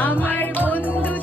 আমার বন্ধু